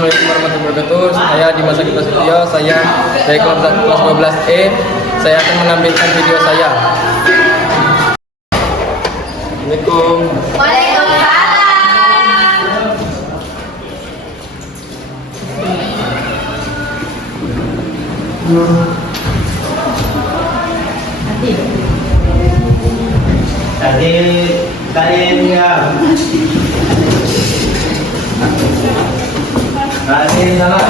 Assalamualaikum warahmatullahi wabarakatuh. Saya Dimas Agil Prasetyo. Saya dari kelas 12E. Saya akan menampilkan video saya. Assalamualaikum. Tadi kalian salah.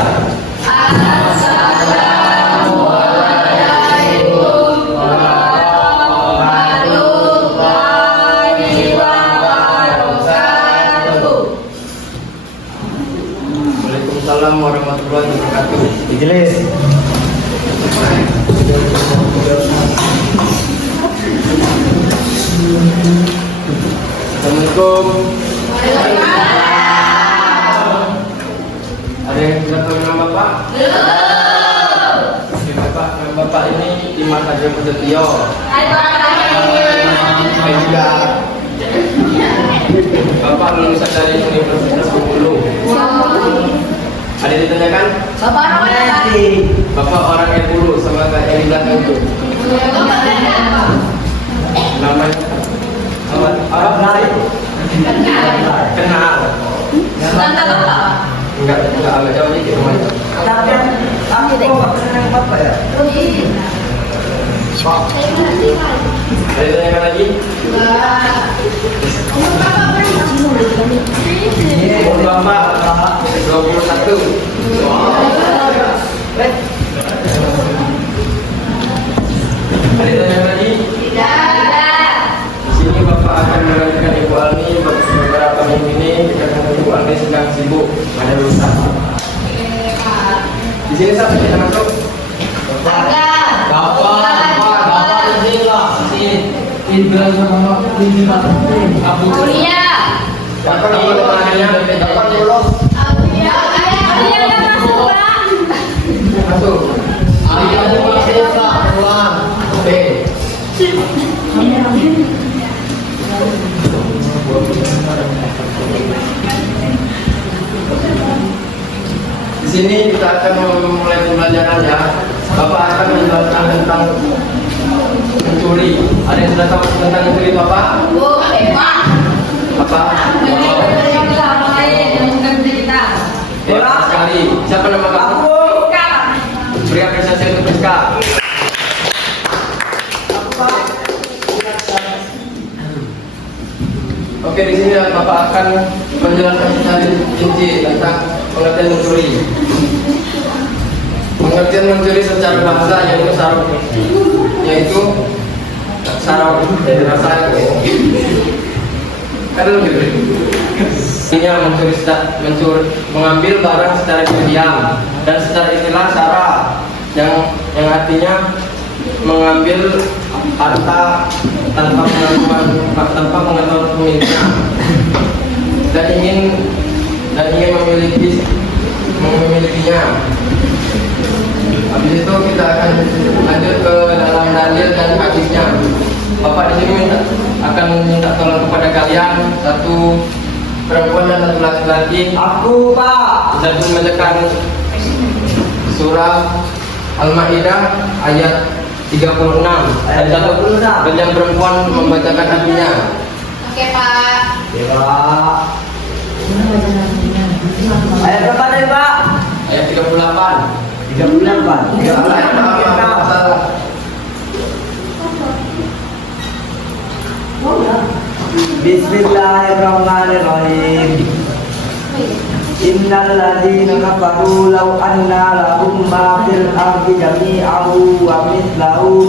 Waalaikumsalam warahmatullahi wabarakatuh. Ijelis. Assalamualaikum. Ada yang sudah tahu nama Bapak? Oke, Bapak, nama Bapak ini Dimas Agil Prasetyo. Saya juga. Bapak lulusan dari Universitas Bengkulu. Ada yang ditanyakan? Bapak orang Bengkulu sama kayak yang di belakang itu. Namanya apa itu? Kenal. Enggak agak jauh dikit rumahnya. Tapi aku kok kenal Bapak ya? Ada yang tanyakan lagi? Umur Bapak 21. Ada yang tanyakan lagi? Di sini Bapak akan menggantikan Ibu Almi beberapa minggu ini karena Ibu Almi sedang sibuk ada urusan. Di sini siapa kita masuk? Bapak izin lah. Indra sama Indra. Aulia. Siapa nama depannya? Bapak dulu. Aulia udah masuk, Pak. Masuk. Ayah masuk Pak. Oke. Di sini kita akan memulai pembelajarannya. Bapak akan menjelaskan tentang mencuri. Ada yang sudah tahu tentang mencuri Bapak? Apa? Hebat sekali. Siapa nama kamu? Beri apresiasi untuk Rizka. Oke, di sini Bapak akan menjelaskan secara rinci tentang pengertian mencuri. Pengertian mencuri secara bahasa yaitu saraf dari rasa kan lebih beri. Ini mencuri mengambil barang secara diam dan secara istilah sara yang artinya mengambil harta tanpa pengetahuan pemiliknya dan ingin memilikinya. Habis itu kita akan lanjut ke dalam dalil dan hadisnya. Bapak di sini akan minta tolong kepada kalian, satu perempuan dan satu laki-laki. Aku Pak. Bisa membacakan surah Al-Maidah ayat 36 dan yang perempuan membacakan artinya. Oke, Pak. Ya Pak. Ayat berapa tadi Pak? Ayat 38. 38. Ya Allah. Bismillahirrahmanirrahim. Innal ladzina kafaru law anna lahum ma fil ardi jami'an wa mithlahu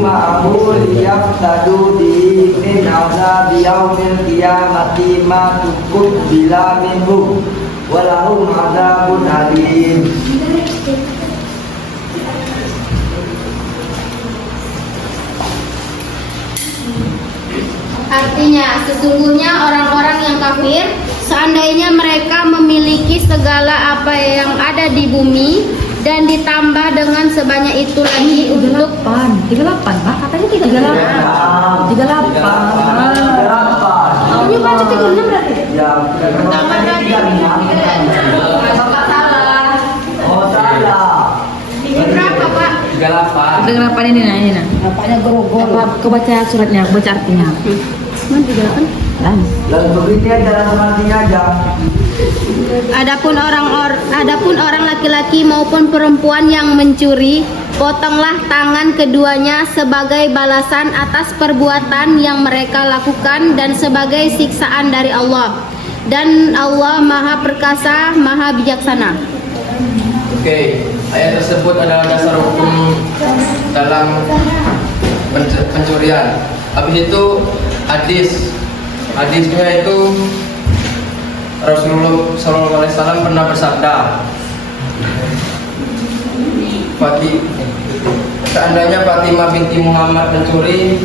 ma'ahu liyaftadu bihi min 'adzabi yaumil qiyamati ma tuqbila minhum wa lahum 'adzabun alim. Artinya, sesungguhnya orang-orang yang kafir, seandainya mereka memiliki segala apa yang ada di bumi dan ditambah dengan sebanyak itu lagi untuk 38, Pak. Katanya 38. 38. Kamu baca 36 berarti? Ya, Tambah tadi. Bapak salah. oh salah. Ini berapa, Pak? 38. Dengar apa ini nah? Bapaknya grogol. Apa kau baca suratnya, baca artinya? Mana 38? Lan. Dan begitu dalam artinya aja. Adapun orang laki-laki maupun perempuan yang mencuri, potonglah tangan keduanya sebagai balasan atas perbuatan yang mereka lakukan dan sebagai siksaan dari Allah. Dan Allah Maha Perkasa, Maha Bijaksana. Oke, ayat tersebut adalah dasar hukum dalam pencurian. Habis itu hadisnya itu Rasulullah SAW pernah bersabda, seandainya Fatimah binti Muhammad mencuri,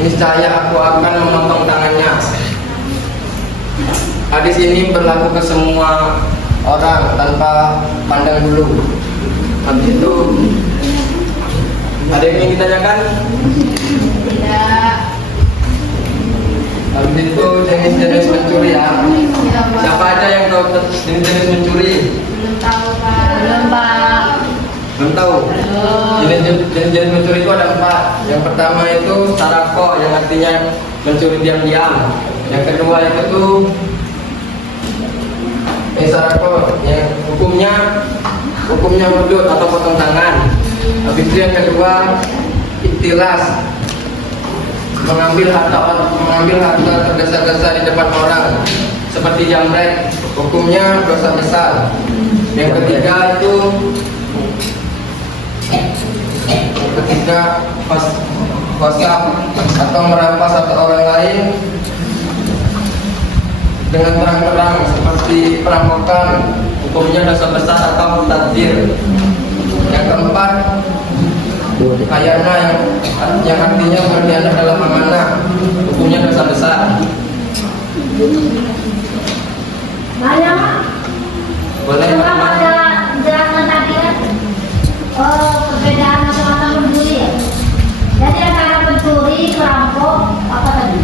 niscaya aku akan memotong tangannya. Hadis ini berlaku ke semua orang tanpa pandang bulu. Habis itu ada yang ingin ditanyakan? Tidak. Habis itu jenis-jenis pencuri ya. Siapa aja yang tahu jenis-jenis mencuri? Belum tahu, Pak. Belum, Pak. Belum tahu. Jenis-jenis mencuri itu ada 4. Yang pertama itu sarako, yang artinya mencuri diam-diam. Yang kedua itu tuh sarako, yang hukumnya hudud atau potong tangan. Habis itu yang kedua iktilas, mengambil harta tergesa-gesa di depan orang seperti jamret, hukumnya dosa besar. Yang ketiga itu kosap atau merampas harta orang lain dengan terang-terang seperti perampokan, hukumnya dosa besar atau tadzir. Yang keempat khayana, yang artinya berkhianat dalam amanah, hukumnya dosa besar. Boleh Kenapa ada jelaskan tadi kan perbedaan macam-macam pencuri ya? Jadi antara pencuri, perampok, apa tadi?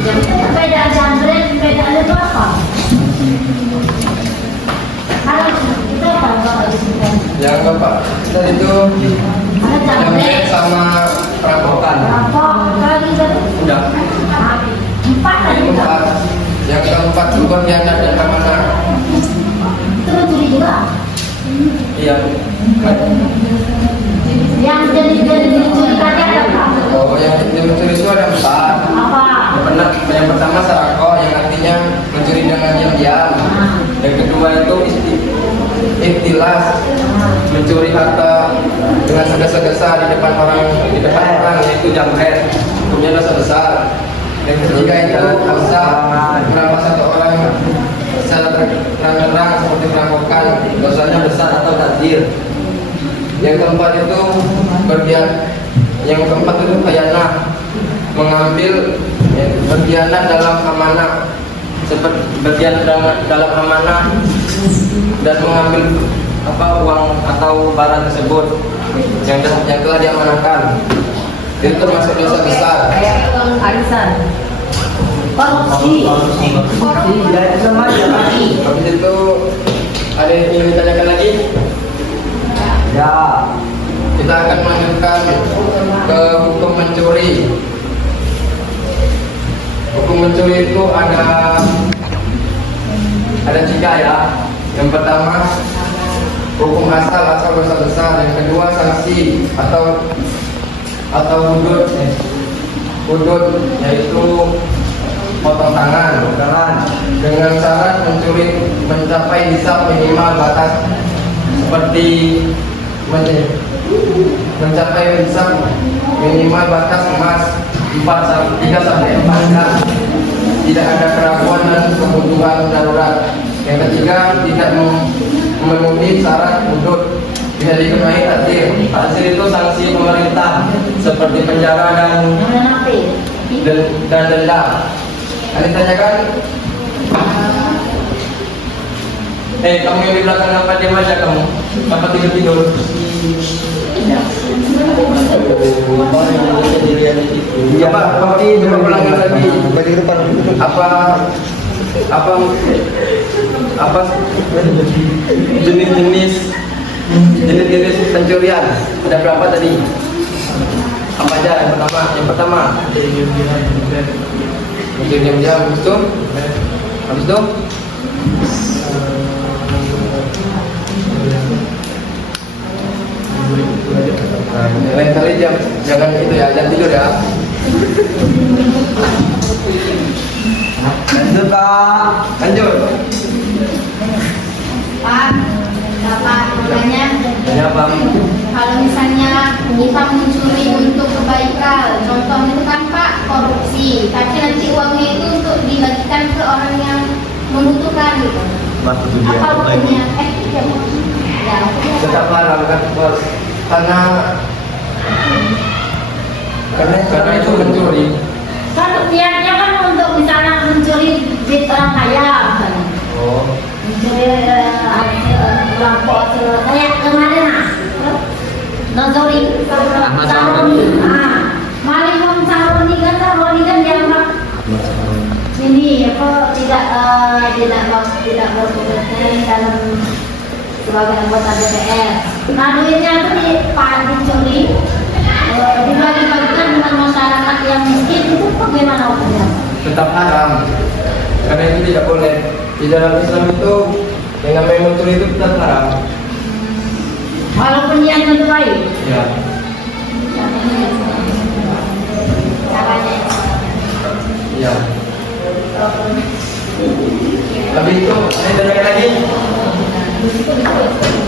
Jadi perbedaan jambret, perbedaan itu apa? Kalau itu apa? Bapak disebutkan. Yang keempat tadi itu Ada jamret jambret, sama perampokan. perampok, lagi satu. Udah. Empat tadi. Yang keempat itu berkhianat dan amanah. Itu pencuri juga. Iya. Yang jadi pencuri tadi ada berapa? Oh, yang mencuri itu ada 4. Apa? Yang pertama sarako, yang artinya mencuri dengan diam-diam. Yang kedua itu iktilas, mencuri harta dengan segesa-gesa di depan orang yaitu jamret, hukumnya dosa besar. Yang ketiga itu kosap, merampas satu orang secara terang-terang seperti perampokan, dosanya besar atau tadzir. Yang keempat itu khayana, mengambil berkhianat dalam amanah, seperti berkhianat dalam amanah dan mengambil uang atau barang tersebut yang telah diamanahkan. Itu termasuk dosa besar. Arisan. Korupsi. Ya itu sama aja. Habis itu ada yang ingin ditanyakan lagi? Ya. Kita akan melanjutkan ke hukum mencuri. Hukum mencuri itu ada 3 ya. Yang pertama hukum asal dosa besar. Yang kedua sanksi atau hudud yaitu potong tangan dengan syarat mencuri mencapai nisab minimal batas seperti mencapai nisab minimal batas emas 3 sampai 4 gram, tidak ada keraguan dan kebutuhan darurat. Yang ketiga tidak memenuhi syarat hudud, bisa dikenai tadzir. Tadzir itu sanksi pemerintah seperti penjara dan denda. Ada ditanyakan? Kamu yang di belakang apa diam aja kamu? Apa tidur? Coba ulangi lagi. Apa jenis-jenis pencurian? Ada berapa tadi? Apa aja? Yang pertama. Mencuri diam-diam. Habis itu? Lain kali jangan itu ya, jangan tidur ya. Lanjut Pak. Lanjut. Pak, Bapak namanya. Ini apa? Kalau misalnya kita mencuri untuk kebaikan, contoh itu kan Pak korupsi, tapi nanti uangnya itu untuk dibagikan ke orang yang membutuhkan gitu. Apa hukumnya? Ya, Tetap haram kan, Bos? Karena itu mencuri. Kan niatnya kan untuk misalnya mencuri duit orang kaya misalnya. Oh. Mencuri rampok kayak kemarin Nazori maling uang Saroni kan dianggap ini apa tidak berkompeten dalam sebagai anggota DPR. Nah duitnya itu dicuri dibagi-bagikan dengan masyarakat yang miskin, itu bagaimana hukumnya? Tetap haram. Karena itu tidak boleh. Di dalam Islam itu yang namanya mencuri itu tetap haram. Walaupun niatnya itu baik. Ya. Caranya. Ya. Habis itu, ada tanya lagi?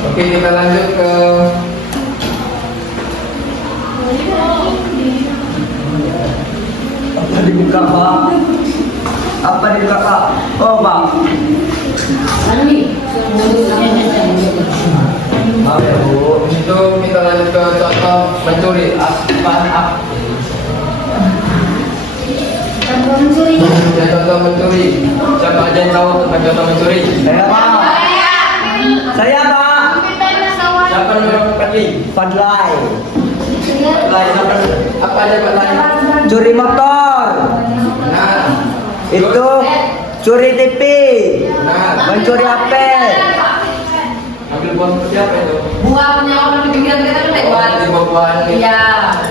Oke, kita lanjut ke Apa dibuka Pak? Apa dibuka Pak? Oh Pak. Mana nih? maaf ya Bu. Itu kita lanjut ke contoh mencuri. Contoh mencuri. Ya, contoh mencuri. Siapa aja yang tahu tentang contoh mencuri? Saya Pak. Saya Pak. Siapa yang tadi? Fadlai. Lain apa aja Pak lain? Curi motor. Nah, Itu curi TV. nah, Mencuri HP. ambil buah seperti apa itu? Buah punya orang di pinggiran kita kan lewat. Di buah-buahan Iya.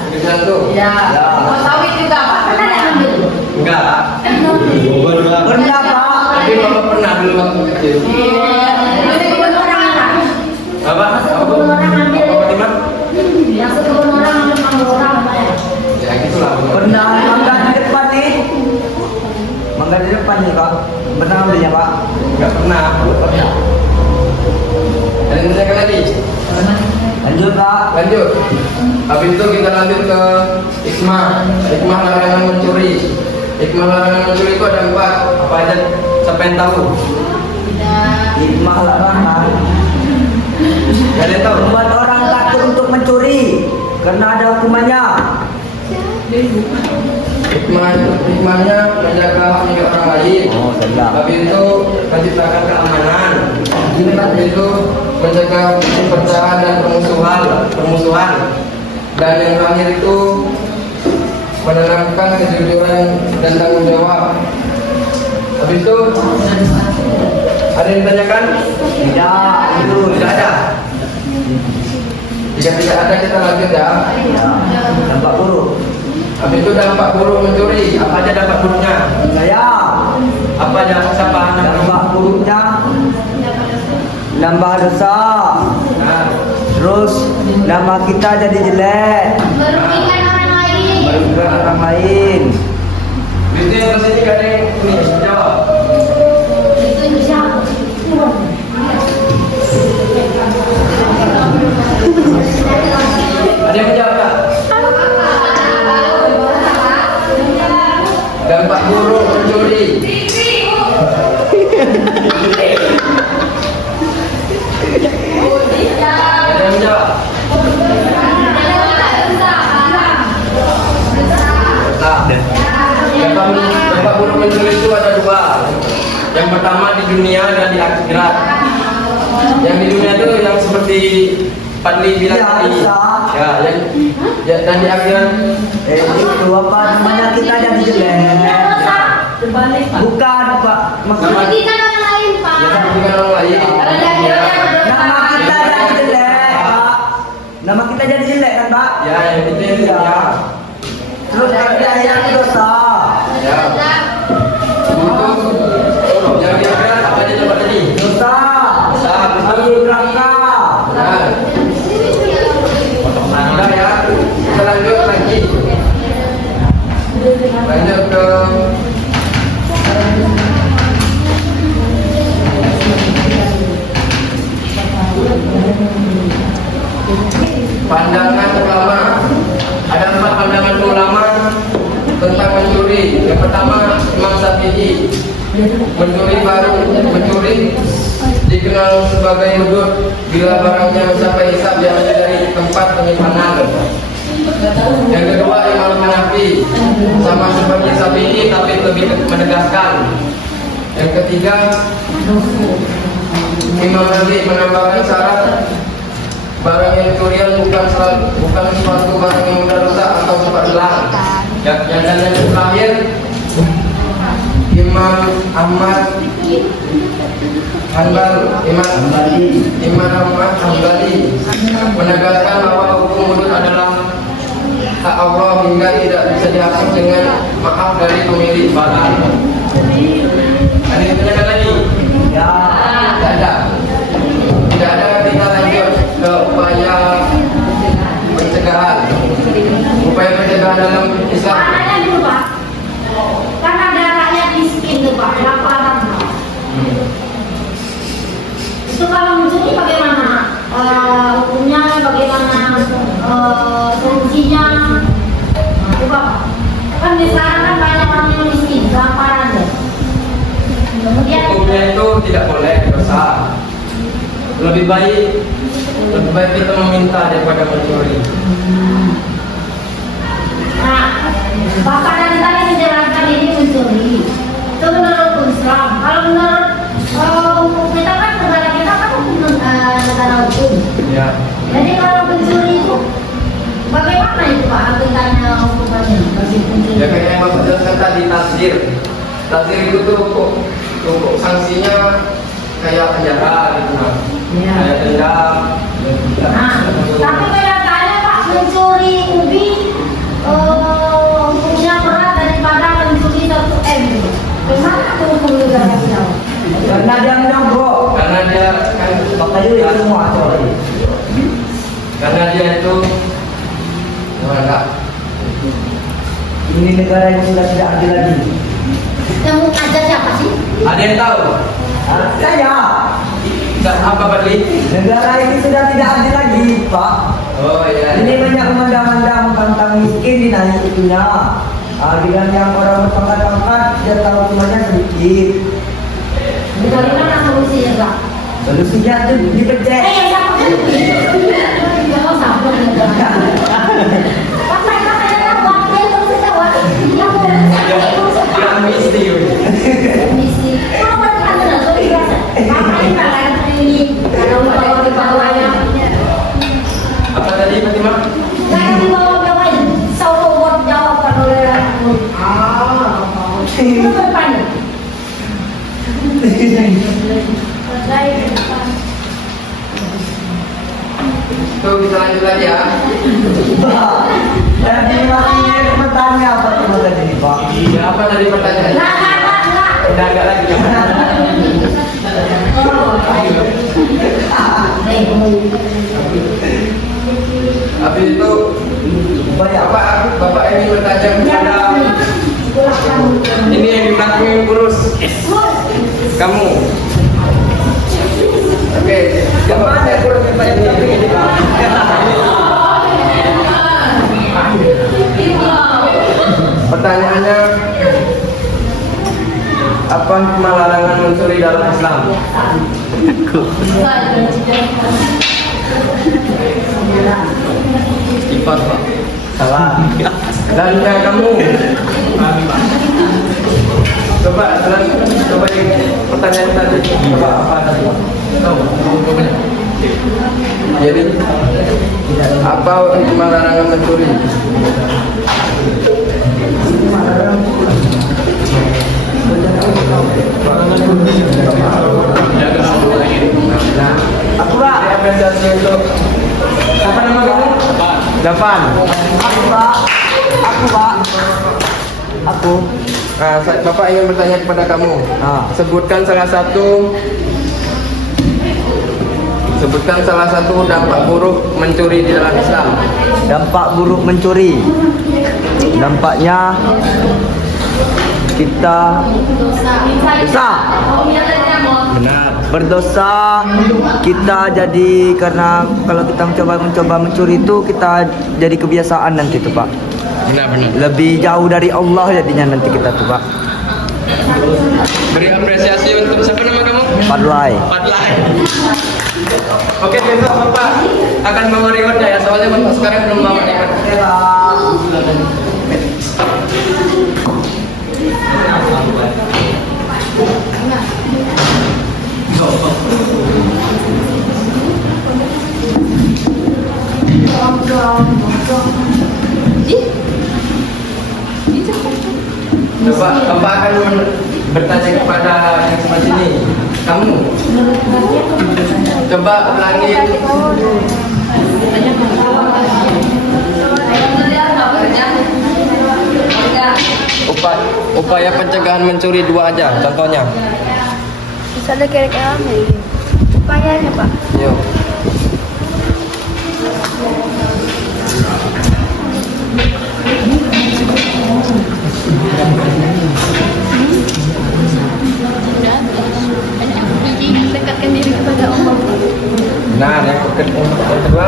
Kebiasaan tuh? Iya. Ya. Buah sawit juga Pak. Pernah nggak ambil? Enggak. Pernah Pak. Tapi Bapak pernah dulu waktu kecil. Masuk kebun orang kan? Apa? Masuk kebun orang ambil. Apa Timah? Masuk kebun orang ambil orang apa ya? Ya gitulah. Pernah mangga di depan nih. Mangga di depan nih Pak. Pernah ambilnya Pak? Enggak pernah. Ada yang bertanya lagi? Lanjut Pak. Lanjut. Habis itu kita lanjut ke hikmah. Hikmah larangan mencuri. Hikmah larangan mencuri itu ada 4. Apa aja? Siapa yang tahu? Hikmah larangan. Gak ada yang tahu? Membuat orang takut untuk mencuri karena ada hukumannya. Hikmahnya menjaga hak milik orang lain. Oh, sedap. Habis itu menciptakan keamanan. Habis itu menjaga perpecahan dan permusuhan. Dan yang terakhir itu menanamkan kejujuran dan tanggung jawab. Habis itu ada yang ditanyakan? Tidak, itu Tidak ada. Jika tidak ada kita lanjut ya. dampak buruk. Habis itu dampak buruk mencuri. Apa aja dampak buruknya? Saya Apa aja? Siapa? dampak buruknya nambah dosa. Nah, Terus nama kita jadi jelek, Merugikan orang lain. merugikan orang lain. itu yang kesini gak ada yang ini jawab. Itu jauh. Ada yang menjawab tak? Dampak buruk mencuri. Ada yang menjawab? Tak. Dampak buruk mencuri itu ada 2. Yang pertama di dunia dan di akhirat. Yang di dunia itu yang seperti Fadli bilang Ya, tadi. Ustaz. Ya, dan di akhirat Itu apa namanya kita jadi jelek. Terbalik, Pak. Bukan Pak. Merugikan orang lain, Pak. ya kan bukan orang lain. Karena dia Ya, Nama kita jadi jelek Pak. Nama kita jadi jelek kan Pak? ya yang itu ya. Terus ada yang dosa. Ya. Untuk yang di akhirat apa dia coba tadi? Dosa. Dosa, betul. Masuk neraka. Nah. Udah ya. Kita lanjut lagi. Lanjut ke pandangan ulama. Ada 4 pandangan ulama tentang mencuri. Yang pertama, Imam Syafi'i. Mencuri dikenal sebagai medut bila barangnya mencapai hisab yang ada dari tempat penyimpanan. Yang kedua, Imam Hanafi, sama seperti Syafi'i tapi lebih menegaskan. Yang ketiga, Imam Malik menambahkan syarat barang yang curian bukan suatu barang yang mudah rusak atau cepat hilang. Dan yang terakhir, Imam Ahmad Hanbali menegaskan bahwa hukum mulut adalah hak Allah hingga tidak bisa dihapus dengan maaf dari pemilik barang. Ada yang tanyakan lagi? Ya. Tidak ada. Tidak ada, kita lanjut ke upaya pencegahan. Upaya pencegahan dalam Islam. Maknanya dulu Pak, kan ada rakyat miskin tuh Pak, laparan Pak. Itu kalau mencuri bagaimana hukumnya, bagaimana solusinya? Coba Pak, kan di sana kan banyak orang yang miskin, laparan ya. Kemudian Hukumnya itu tidak boleh, dosa. Lebih baik kita meminta daripada mencuri. nah, Bapak dari tadi menjelaskan ini mencuri. Itu menurut Islam. Kalau menurut hukum kita kan negara kita kan negara hukum. Ya. Jadi kalau pencuri itu bagaimana itu Pak artinya hukumannya bagi pencuri? Ya kayak yang Bapak jelaskan tadi, tasir. Tasir itu tuh untuk sanksinya kayak penjara gitu kan. Ya. Kayak dendam. Nah, tapi kelihatannya Pak mencuri ubi hukumnya berat daripada mencuri 1 M. Bagaimana tuh hukum negara kita? Karena dia menyombong. Karena dia kan Makanya itu semua sorry. karena dia itu enggak. Ini negara yang sudah tidak adil lagi. Yang ajar siapa sih? Ada yang tahu? Saya. Tidak apa Fadli? Negara ini sudah tidak adil lagi, Pak. Oh iya. Ini banyak mendang-mendang mentang miskin dinaik itunya. Dengan yang orang berpangkat-pangkat dia tahu hukumannya sedikit. Bagaimana solusinya Pak? Solusinya itu dipencet. Yang siapa kan? Jangan sabar ya. Apa yang kata buat dia solusi jawab? Dia amnesti. Misi. Kalau mereka sudah lebih biasa. Ngapain kalian ini? Kalau bawa di bawahnya. Apa tadi Fatimah? Saya di bawah-bawahin. Solo buat jawaban oleh aku. Itu bertanya. Tuh kita lanjut lagi ya. Jadi masih bertanya apa tuh tadi nih, Pak? Iya, apa tadi pertanyaannya? Nah. Udah agak lagi. Habis itu Bapak ini bertanya kepada ini yang di belakang yang kurus. Kamu. Oke, Bapak saya kurus ini. Pertanyaannya, apa hikmah larangan mencuri dalam Islam? Sifat Pak. Salah. Dan kamu. Coba yang pertanyaan tadi. Coba apa tadi? Tahu? Coba. Jadi apa hukuman larangan mencuri? Aku Pak. Apresiasi untuk apa nama kamu? Dapan. Aku Pak. Aku. Bapak ingin bertanya kepada kamu. Sebutkan salah satu dampak buruk mencuri di dalam Islam. Dampak buruk mencuri. Dampaknya kita dosa. Berdosa kita jadi, karena kalau kita mencoba mencuri itu kita jadi kebiasaan nanti tuh Pak. Benar. Lebih jauh dari Allah jadinya nanti kita tuh Pak. Beri apresiasi untuk siapa nama kamu? Padlai. Oke, besok Bapak akan bawa rewardnya ya, soalnya Bapak sekarang belum bawa reward. Coba Bapak akan bertanya kepada yang sebelah sini. Kamu coba ulangi. Upaya pencegahan mencuri 2 aja, contohnya. Misalnya kayak kami. Upayanya Pak. Yuk. Dekatkan diri kepada Allah. Nah, yang kedua,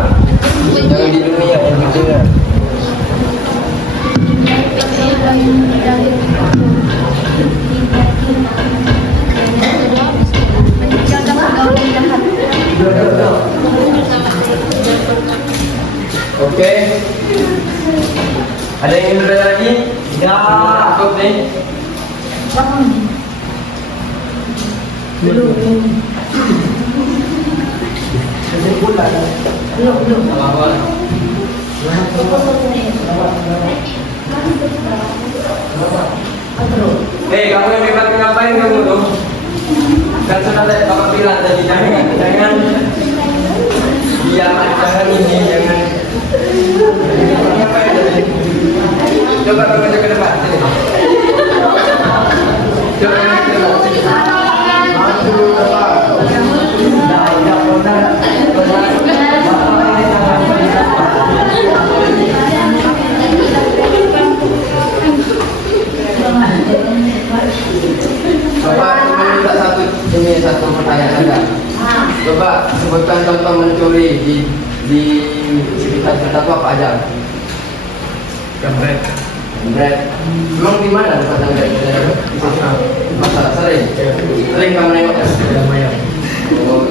jangan di dunia, yang ketiga. Menjaga pergaulan jahat. Oke. Ada yang ingin bertanya lagi? Ya. Cukup nih. Hei, kamu yang hebat ngapain kamu tuh? Kan sudah saya bapak bilang tadi, jangan jangan ini, jangan ngapain tadi? Coba kamu aja ke depan sini. Coba kamu ke depan sini. Bapak cuma minta satu pertanyaan aja. Coba sebutkan contoh mencuri di sekitar kita itu apa aja? Jambret. Emang di mana tempat jambret? Masa sering kamu nengok ya? Oh,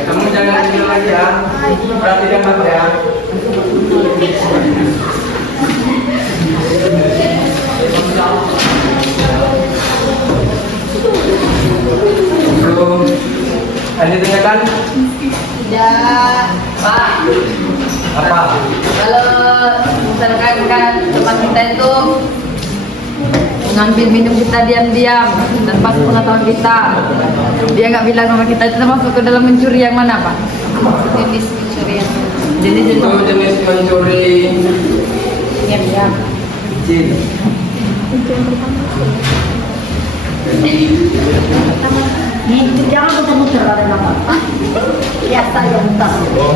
kamu jangan tidur lagi ya. Perhatikan Bapak ya. Belum. Ada ditanyakan? Tidak, Pak. Apa? Kalau misalkan teman kita itu ngambil minum kita diam-diam tanpa pengetahuan kita, dia nggak bilang sama kita, itu termasuk ke dalam mencuri yang mana, Pak? Jenis pencurian. Itu jenis mencuri Diam-diam. kecil. Nih, jangan muter-muter ada nama. Ya, saya muter. Oh.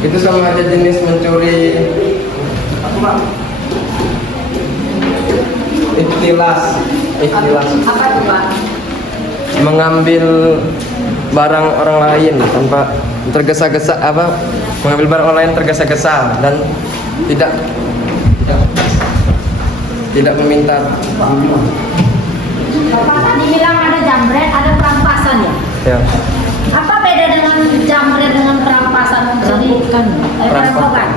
Itu sama aja jenis mencuri ikhtilas. Apa itu, Pak? Mengambil barang orang lain tanpa tergesa-gesa, mengambil barang orang lain tergesa-gesa dan tidak meminta. Bapak tadi bilang ada jambret, ada perampasan ya? Ya. Apa beda dengan Perampokan.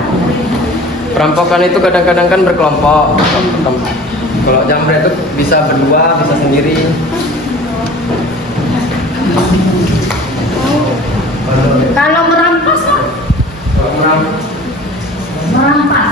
Perampokan itu kadang-kadang kan berkelompok. Kalau jambret itu bisa berdua, bisa sendiri. Kalau merampas, Kalau merampas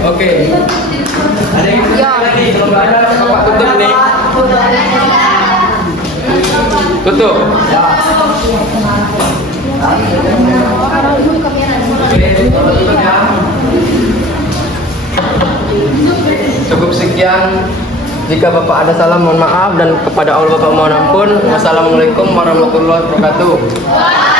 Oke. Ada yang lagi? Kalau nggak ada, Bapak tutup nih. Tutup. Oke, Bapak tutup ya. Cukup sekian. Jika Bapak ada salah mohon maaf dan kepada Allah Bapak mohon ampun. Wassalamualaikum warahmatullahi wabarakatuh.